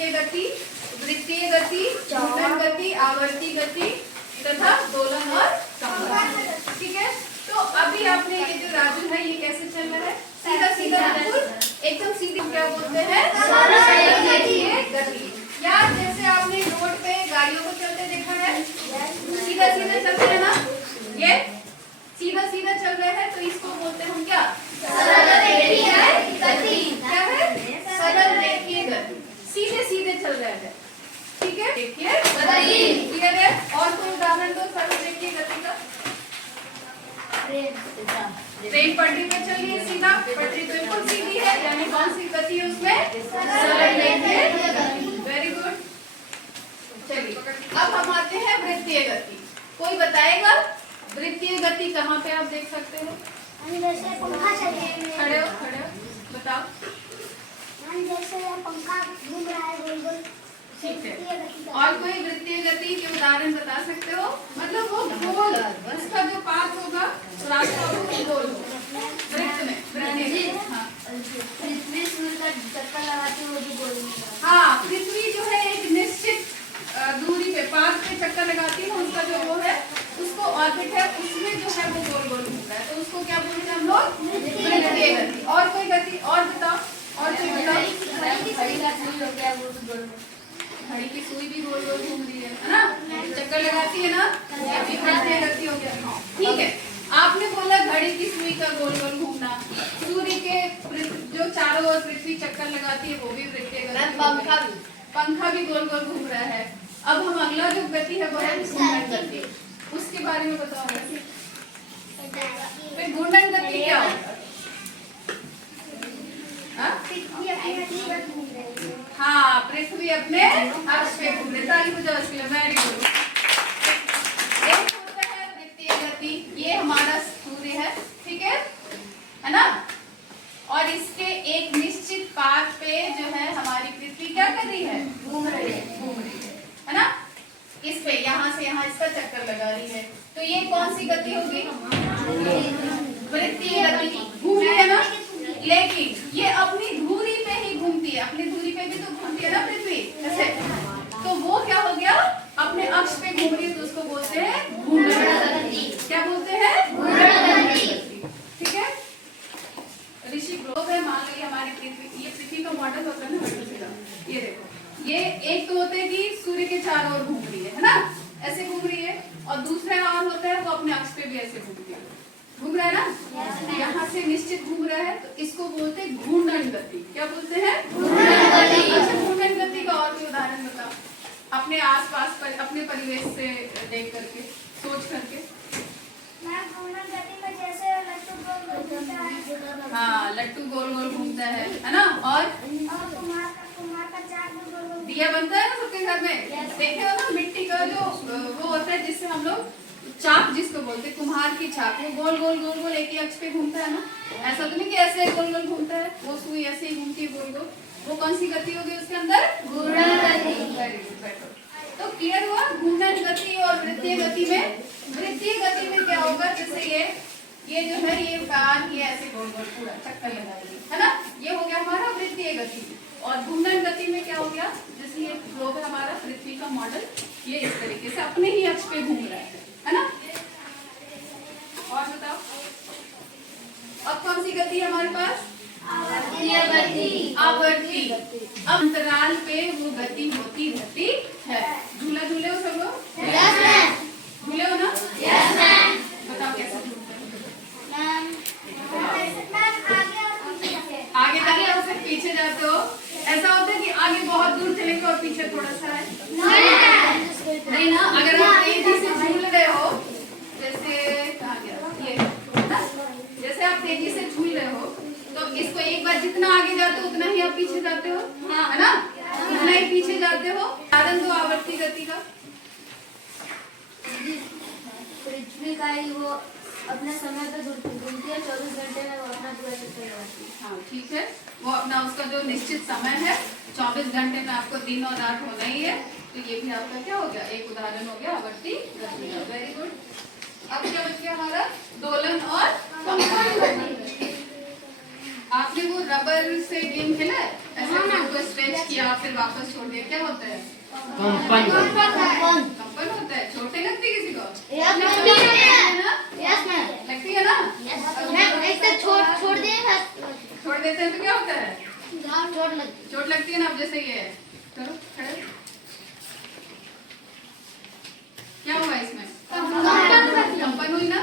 वृत्तीय गति, वृत्तीय गति, घूर्णन गति, आवर्ती गति तथा दोलन और कंपन। ठीक है, तो अभी आपने ये जो राजू है ये कैसे चल रहा है? सीधा सीधा बिल्कुल एकदम सीधे, क्या बोलते हैं? गति। या जैसे आपने रोड पे गाड़ियों को चलते देखा है, सीधा सीधा चलते हैं ना, ये सीधा सीधा चल रहे हैं, तो इसको बोलते हैं हम क्या? सरल रेखीय गति। क्या है? सरल रेखीय गति, सीधे सीधे चल रहे हैं। ठीक है, रेखीय गति। क्लियर है? और कोई उदाहरण दो सरल रेखीय गति का। ट्रेन पटरी पे चल रही है सीधा, पटरी बिल्कुल सीधी है, यानी कौन सी गति है उसमें? सरल रेखीय गति। Very good. चलिए अब हम आते हैं वृत्तीय गति। कोई बताएगा वृत्तीय गति कहाँ पे आप देख सकते हो? खड़े हो, खड़े हो, बताओ। जैसे पंखा घूम रहा है गोल गोल। ठीक है, और कोई वृत्तीय गति के उदाहरण बता सकते हो? मतलब वो गोल, उसका जो पाथ होगा रास्ता वो गोल होगा वृत्त में। पृथ्वी सूर्य का चक्कर लगाती है वो भी गोल होगा। हाँ, पृथ्वी जो है एक निश्चित दूरी पे पाथ पे चक्कर लगाती है, उसका जो वो है उसको ऑर्बिट है, उसमें जो है वो गोल गोल घूमता है, तो उसको क्या बोलते हैं हम लोग? वृत्तीय गति। और कोई गति और बताओ, और कोई बताओ। घड़ी की सुई भी गोल गोल घूम रही है ना, चक्कर लगाती है ना, वृत्तीय गति हो गया। ठीक है, आपने बोला घड़ी की सुई का गोल गोल घूमना, सूर्य के जो चारों ओर पृथ्वी चक्कर लगाती है वो भी वृत्तीय गति। पंखा भी गोल गोल घूम रहा है। अब हम अगला जो गति है वो है घूर्णन गति, उसके बारे में बताओ। फिर घूर्णन गति क्या होगा? हाँ, पृथ्वी अपने अक्ष पे घूम रही। ताली बजाओ इसके लिए। Very good. एक होता है वृत्तीय गति, ये हमारा सूर्य है, ठीक है ना, और इसके एक निश्चित पाथ पे जो है हमारी पृथ्वी क्या कर रही है? घूम रही है ना, इस पे यहाँ से यहाँ इसका चक्कर लगा रही है, तो ये कौन सी गति होगी? वृत्तीय गति। घूम रही है ना, लेकिन ये अपनी धुरी पे ही घूमती है, अपनी धुरी पे भी तो घूमती है ना पृथ्वी ऐसे, तो वो क्या हो गया? अपने अक्ष पे घूम रही है, तो उसको बोलते हैं घूर्णन गति। क्या बोलते हैं? घूर्णन गति। ठीक है, ऋषि ग्लोब है, मान लीजिए हमारी पृथ्वी, ये पृथ्वी का मॉडल होता है ना, ये देखो, ये एक तो होता है कि सूर्य के चारों ओर घूम रही है ना, ऐसे घूम रही है, और दूसरा और होता है वो अपने अक्ष पे भी ऐसे घूमती है, घूम रहा है ना, यहाँ से निश्चित घूम रहा है, तो इसको बोलते हैं घूर्णन गति। क्या बोलते हैं? घूर्णन गति। अच्छा, घूर्णन गति का और भी उदाहरण बताओ, अपने आसपास पर, अपने परिवेश से देख करके, सोच करके। हाँ, लट्टू गोल गोल घूमता है ना, और दिया बनता है ना सबके घर में, देखे हो ना, मिट्टी का जो वो होता है जिससे हम लोग चाक जिसको बोलते हैं, कुम्हार की चाक, वो गोल गोल गोल गोल एक ही अक्ष पे घूमता है ना, ऐसा तो नहीं कि ऐसे गोल गोल घूमता है, वो सुई ऐसे ही घूमती है गोल गोल, वो कौन सी गति होगी उसके अंदर? घूर्णन गति। Very good. तो क्लियर हुआ घूर्णन गति और वृत्तीय गति में। वृत्तीय गति में क्या होगा? जैसे ये जो है ये कार ये ऐसे गोल गोल पूरा चक्कर लगाएगी, है ना, ये हो गया हमारा वृत्तीय गति। और घूर्णन गति में क्या हो गया? जैसे ये ग्लोब है हमारा, पृथ्वी का मॉडल, ये इस तरीके से अपने ही अक्ष पे घूम रहा है ना। और बताओ, अब कौन सी गति है हमारे पास? आवर्तीय गति। आवर्ती। अब अंतराल पे वो गति होती रहती है। झूला झूले हो सब लोग? Yes ma'am. झूले हो ना? Yes ma'am. बताओ कैसे झूलते हैं? आगे जाते हो फिर पीछे जाते हो, ऐसा होता है कि आगे बहुत दूर चलेंगे और पीछे थोड़ा सा है? नहीं ना, अगर आप तेजी से झूल रहे हो, जैसे कहाँ गया ये, जैसे आप तेजी से झूल रहे हो तो इसको एक बार जितना आगे जाते हो उतना ही आप पीछे जाते हो, है ना, उतना ही पीछे जाते हो। कारण दो आवर्ती गति का। पृथ्वी का ही वो अपने समय पे घूमती है, 24 घंटे में वो अपना पूरा चक्कर लगाती है। हाँ ठीक है, वो अपना उसका जो निश्चित समय है 24 घंटे में आपको दिन और रात होना ही है, तो ये भी आपका क्या हो गया? एक उदाहरण हो गया आवर्ती गति का। Very good. अब क्या बच गया हमारा? दोलन और कंपन। आपने वो रबर से गेम खेला है? ऐसे उसको स्ट्रेच किया फिर वापस छोड़ दिया, क्या होता है? कंपन कंपन होता है। छोटे लगती है किसी को? लगती है ना? छोड़ दिए छोड़ देते हैं तो क्या होता है? चोट लगती चोट लगती है ना। अब जैसे ये है, करो खड़े। क्या हुआ इसमें? कंपन हुई ना।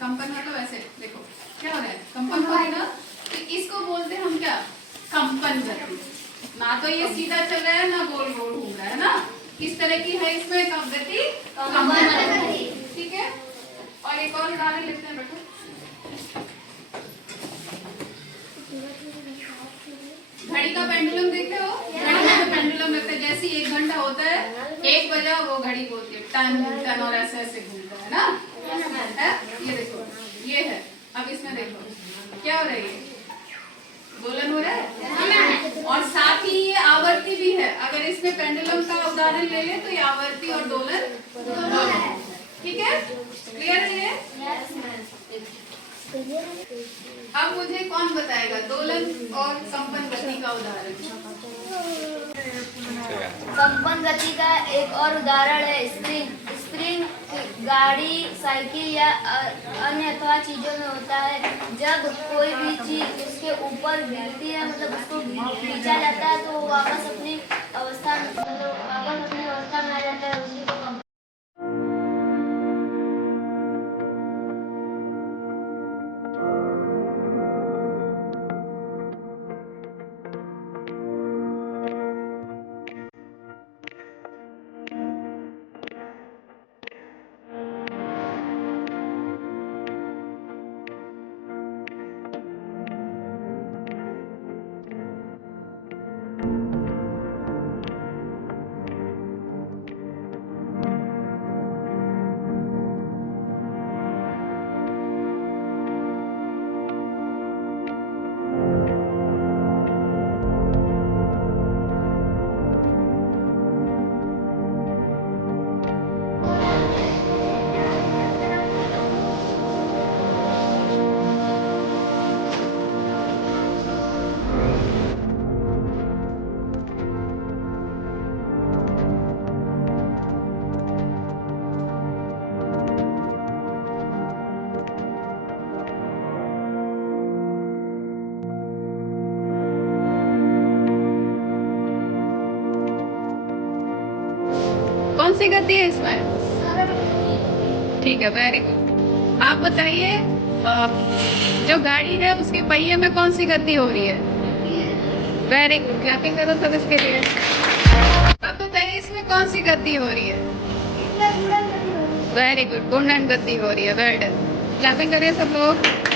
कंपन मतलब ऐसे देखो क्या हो रहा है, कंपन हो रही ना। तो इसको बोलते हैं हम क्या? कंपन गति। ना तो ये सीधा चल रहा है ना गोल गोल घूम रहा है ना। किस तरह की है इसमें कब गति? कंपन गति। ठीक है। और एक और उदाहरण लेते हैं बेटा। घड़ी का पेंडुलम देखे हो? घड़ी का पेंडुलम लगता है जैसे 1 घंटा होता है, 1 बजा वो घड़ी बोलती है टन टन और ऐसे ऐसे घूमता है ना। है? ये देखो ये है। अब इसमें देखो क्या हो रहा है, दोलन हो रहा है और साथ ही ये आवर्ती भी है। अगर इसमें पेंडुलम का उदाहरण ले ले तो ये आवर्ती और दोलन दोनों है। ठीक है, क्लियर है ये? अब मुझे कौन बताएगा दोलन और कंपन गति का उदाहरण? कंपन गति का एक और उदाहरण है स्प्रिंग। स्प्रिंग गाड़ी, साइकिल या अन्य अथवा चीजों में होता है। जब कोई भी चीज उसके ऊपर गिरती है, मतलब उसको खींचा जाता है, तो वो वापस अपनी अवस्था में आ जाता है। उसी को कौन सी गति है इसमें? ठीक है, वेरी गुड। आप बताइए जो गाड़ी है उसके पहिए में कौन सी गति हो रही है? वेरी गुड, क्लैपिंग करो सब इसके लिए। अब बताइए इसमें कौन सी गति हो रही है? वेरी गुड, घूर्णन गति हो रही है। वेरी गुड, क्लैपिंग करिए सब लोग।